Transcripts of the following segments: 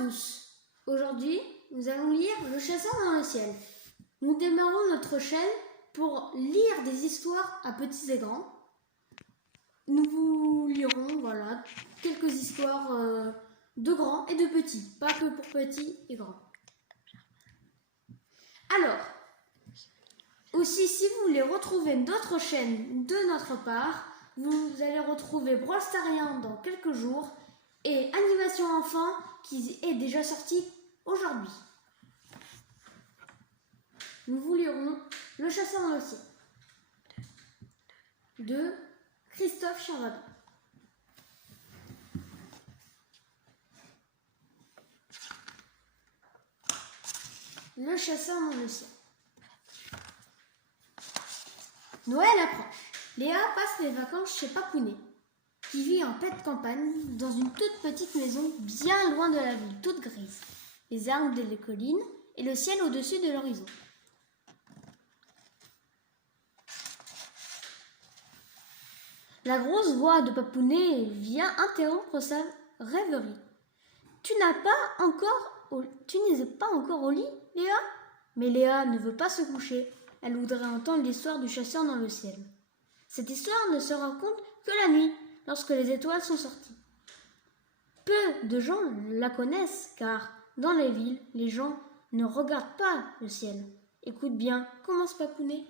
tous. Aujourd'hui, nous allons lire Le chasseur dans le ciel. Nous démarrons notre chaîne pour lire des histoires à petits et grands. Nous vous lirons quelques histoires de grands et de petits, pas que pour petits et grands. Alors, aussi si vous voulez retrouver d'autres chaînes de notre part, vous allez retrouver Brawl Starien dans quelques jours et Animation Enfant qui est déjà sorti aujourd'hui. Nous vous lirons Le chasseur dans le ciel de Christophe Charvadon. Le chasseur dans le ciel. Noël approche. Léa passe les vacances chez Papounet, qui vit en paix de campagne dans une toute petite maison bien loin de la ville, toute grise. Les arbres des collines et le ciel au-dessus de l'horizon. La grosse voix de Papounet vient interrompre sa rêverie. Tu n'es pas encore au lit, Léa ? Mais Léa ne veut pas se coucher. Elle voudrait entendre l'histoire du chasseur dans le ciel. Cette histoire ne se raconte que la nuit, lorsque les étoiles sont sorties. Peu de gens la connaissent, car dans les villes, les gens ne regardent pas le ciel. Écoute bien, commence Papounet.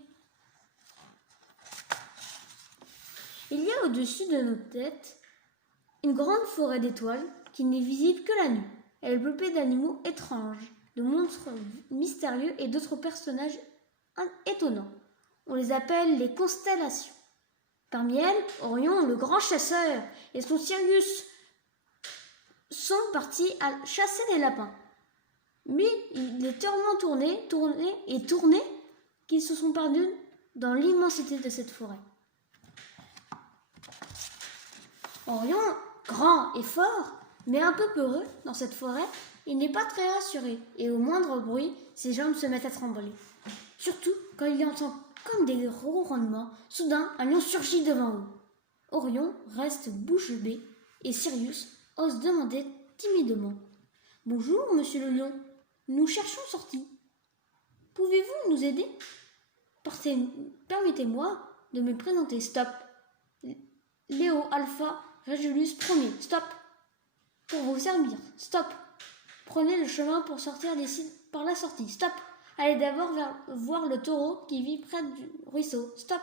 Il y a au-dessus de nos têtes une grande forêt d'étoiles qui n'est visible que la nuit. Elle est peuplée d'animaux étranges, de monstres mystérieux et d'autres personnages étonnants. On les appelle les constellations. Parmi elles, Orion, le grand chasseur, et son Sirius sont partis à chasser les lapins. Mais il est tellement tourné qu'ils se sont perdus dans l'immensité de cette forêt. Orion, grand et fort, mais un peu peureux dans cette forêt, il n'est pas très rassuré, et au moindre bruit, ses jambes se mettent à trembler. Surtout quand il entend comme des ronronnements, soudain un lion surgit devant eux. Orion reste bouche bée, et Sirius ose demander timidement. « Bonjour, monsieur le lion, nous cherchons sortie. Pouvez-vous nous aider ? Permettez-moi de me présenter. Stop. Léo Alpha Régulus Premier. Stop. Pour vous servir. Stop. Prenez le chemin pour sortir d'ici par la sortie. Stop. Allez d'abord voir le taureau qui vit près du ruisseau. Stop.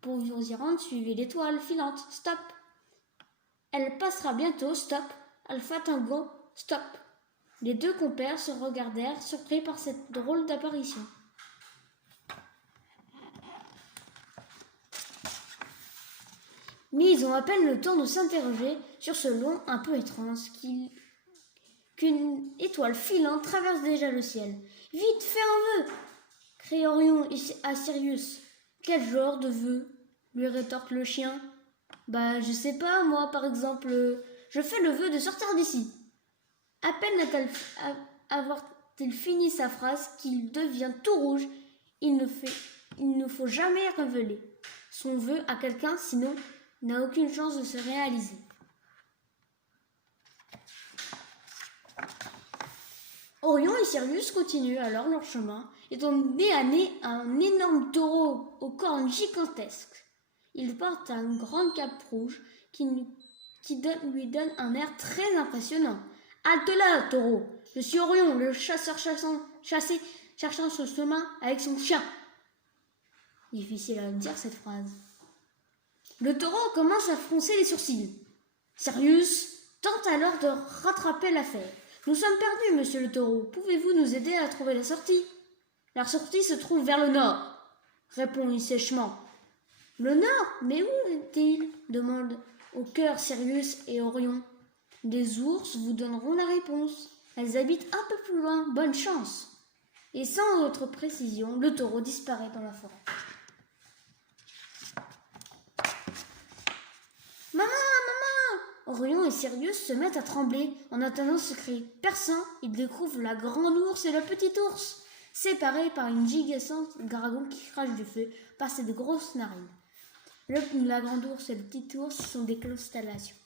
Pour vous y rendre, suivez l'étoile filante. Stop. Elle passera bientôt. Stop. Alpha Tango. Stop. Les deux compères se regardèrent, surpris par cette drôle d'apparition. Mais ils ont à peine le temps de s'interroger sur ce long un peu étrange qu'une étoile filante traverse déjà le ciel. « Vite, fais un vœu !» crie Orion à Sirius. « Quel genre de vœu ?» lui rétorque le chien. « Je sais pas, moi, par exemple, je fais le vœu de sortir d'ici. » À peine avoir-t-il fini sa phrase qu'il devient tout rouge. Il ne faut jamais révéler son vœu à quelqu'un, sinon n'a aucune chance de se réaliser. Orion et Sirius continuent alors leur chemin et tombent nez à nez un énorme taureau aux cornes gigantesques. Ils portent une grande cape rouge qui lui donne un air très impressionnant. « Halte là, taureau! Je suis Orion, le chasseur cherchant son chemin avec son chien. » Difficile à dire cette phrase. Le taureau commence à froncer les sourcils. Sirius tente alors de rattraper l'affaire. « Nous sommes perdus, monsieur le taureau. Pouvez-vous nous aider à trouver la sortie ?»« La sortie se trouve vers le nord, » répond-il sèchement. « Le nord ? Mais où est-il » demandent au cœur Sirius et Orion. « Des ours vous donneront la réponse. Elles habitent un peu plus loin. Bonne chance !» Et sans autre précision, le taureau disparaît dans la forêt. « Maman, maman !» Orion et Sirius se mettent à trembler en entendant ce cri. Perçant, ils découvrent la grande ours et le petit ours, séparés par une gigantesque dragon qui crache du feu par ses grosses narines. La grande ours et le petit ours sont des constellations.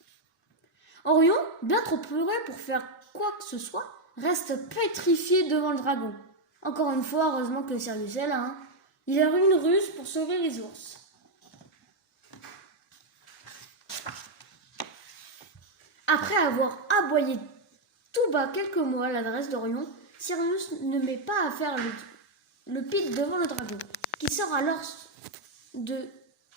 Orion, bien trop peureux pour faire quoi que ce soit, reste pétrifié devant le dragon. Encore une fois, heureusement que Sirius est là. Hein. Il a eu une ruse pour sauver les ours. Après avoir aboyé tout bas quelques mots à l'adresse d'Orion, Sirius ne met pas à faire le pit devant le dragon, qui sort alors de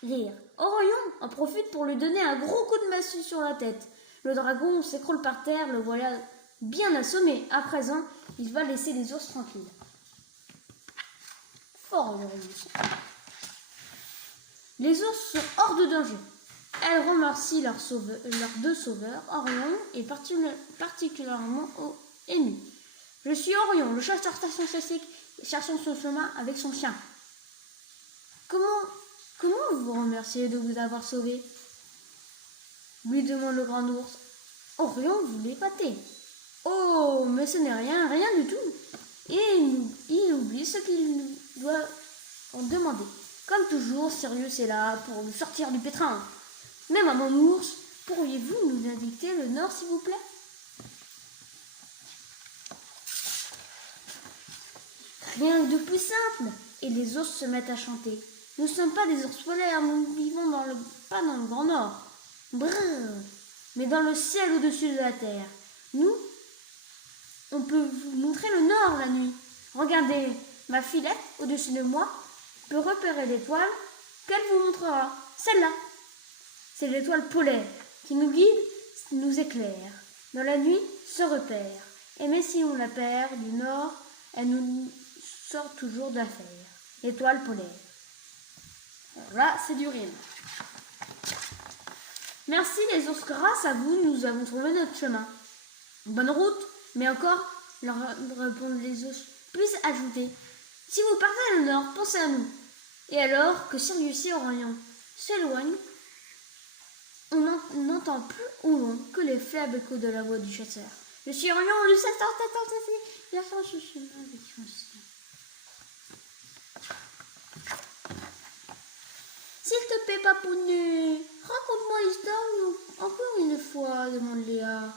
rire. Orion en profite pour lui donner un gros coup de massue sur la tête. Le dragon s'écroule par terre, le voilà bien assommé. À présent, il va laisser les ours tranquilles. Fort Uranus. Les ours sont hors de danger. Elles remercient leurs deux sauveurs, Orion et particulièrement ému. Je suis Orion, le chasseur cherchant son chemin avec son chien. Comment vous remerciez de vous avoir sauvé? Lui demande le grand ours. Orion voulait épater. Oh, mais ce n'est rien du tout. Et il oublie ce qu'il doit en demander. Comme toujours, Sirius est là pour nous sortir du pétrin. Mais maman ours, pourriez-vous nous indiquer le nord, s'il vous plaît? Rien de plus simple. Et les ours se mettent à chanter. Nous ne sommes pas des ours polaires, nous vivons pas dans le grand nord. Brrr, mais dans le ciel au-dessus de la terre. Nous, on peut vous montrer le nord la nuit. Regardez, ma filette au-dessus de moi peut repérer l'étoile qu'elle vous montrera. Celle-là. C'est l'étoile polaire qui nous guide, nous éclaire. Dans la nuit, se repère. Et mais si on la perd du nord, elle nous sort toujours d'affaire. L'étoile polaire. Alors là, c'est du rime. Merci les ours, grâce à vous, nous avons trouvé notre chemin. Bonne route, mais encore, leur répondent les ours, puis ajouter. Si vous partez à le nord, pensez à nous. Et alors que Sirius et Orion s'éloignent, on n'entend plus au loin que les faibles échos de la voix du chasseur. Je suis Orion, le chasseur, il a fait ce chemin avec son chien. S'il te plaît, papounet, raconte-moi l'histoire encore une fois, demande Léa.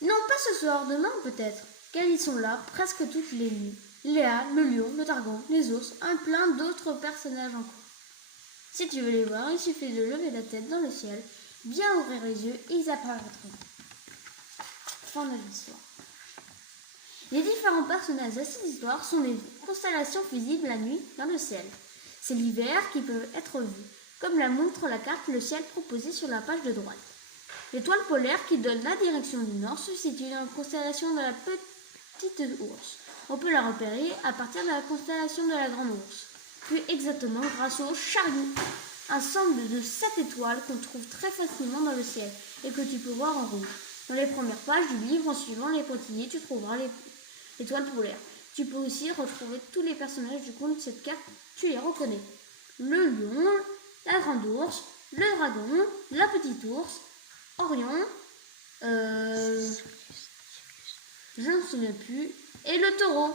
Non, pas ce soir, demain peut-être, car ils sont là presque toutes les nuits. Léa, le lion, le dragon, les ours, un plein d'autres personnages encore. Si tu veux les voir, il suffit de lever la tête dans le ciel, bien ouvrir les yeux et ils apparaîtront. Fin de l'histoire. Les différents personnages de cette histoire sont les constellations visibles la nuit dans le ciel. C'est l'hiver qui peuvent être vus, comme la montre la carte le ciel proposée sur la page de droite. L'étoile polaire qui donne la direction du nord se situe dans la constellation de la petite ours. On peut la repérer à partir de la constellation de la grande ours. Puis exactement grâce au chariot, un ensemble de 7 étoiles qu'on trouve très facilement dans le ciel et que tu peux voir en rouge. Dans les premières pages du livre, en suivant les pointillés, tu trouveras l'étoile polaire. Tu peux aussi retrouver tous les personnages du conte de cette carte, tu les reconnais. Le lion, la grande ours, le dragon, la petite ours, Orion, je ne me souviens plus, et le taureau,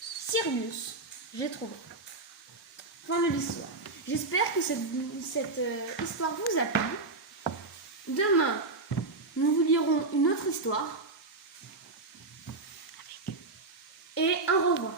Sirius, j'ai trouvé. Fin de l'histoire. J'espère que cette histoire vous a plu. Demain, nous vous lirons une autre histoire. Et au revoir.